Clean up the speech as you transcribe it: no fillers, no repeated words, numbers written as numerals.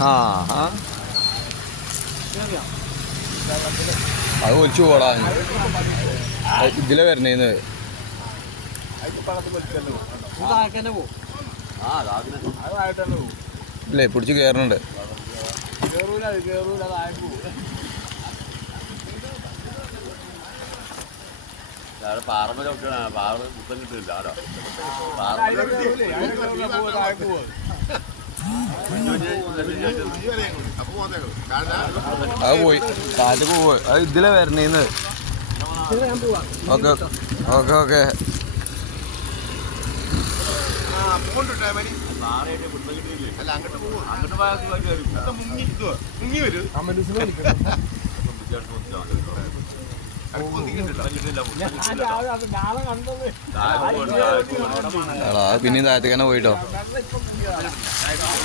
ആ ആ അത് ഒലിച്ചു പോടാ ഇതിലെ വരണേന്ന് ഇല്ലേ പിടിച്ച് കയറുന്നുണ്ട്. പാറമ ചവിട്ടാണ് പാറ മുത്തം കിട്ടില്ല അത് പോയി കാറ്റ് പോയി. അത് ഇതിലെ വരണേന്ന്. ഓക്കെ ഓക്കെ ഓക്കെ അങ്ങോട്ട് മുങ്ങി വരും. പിന്നെയും താഴത്തേക്ക് തന്നെ പോയിട്ടോ.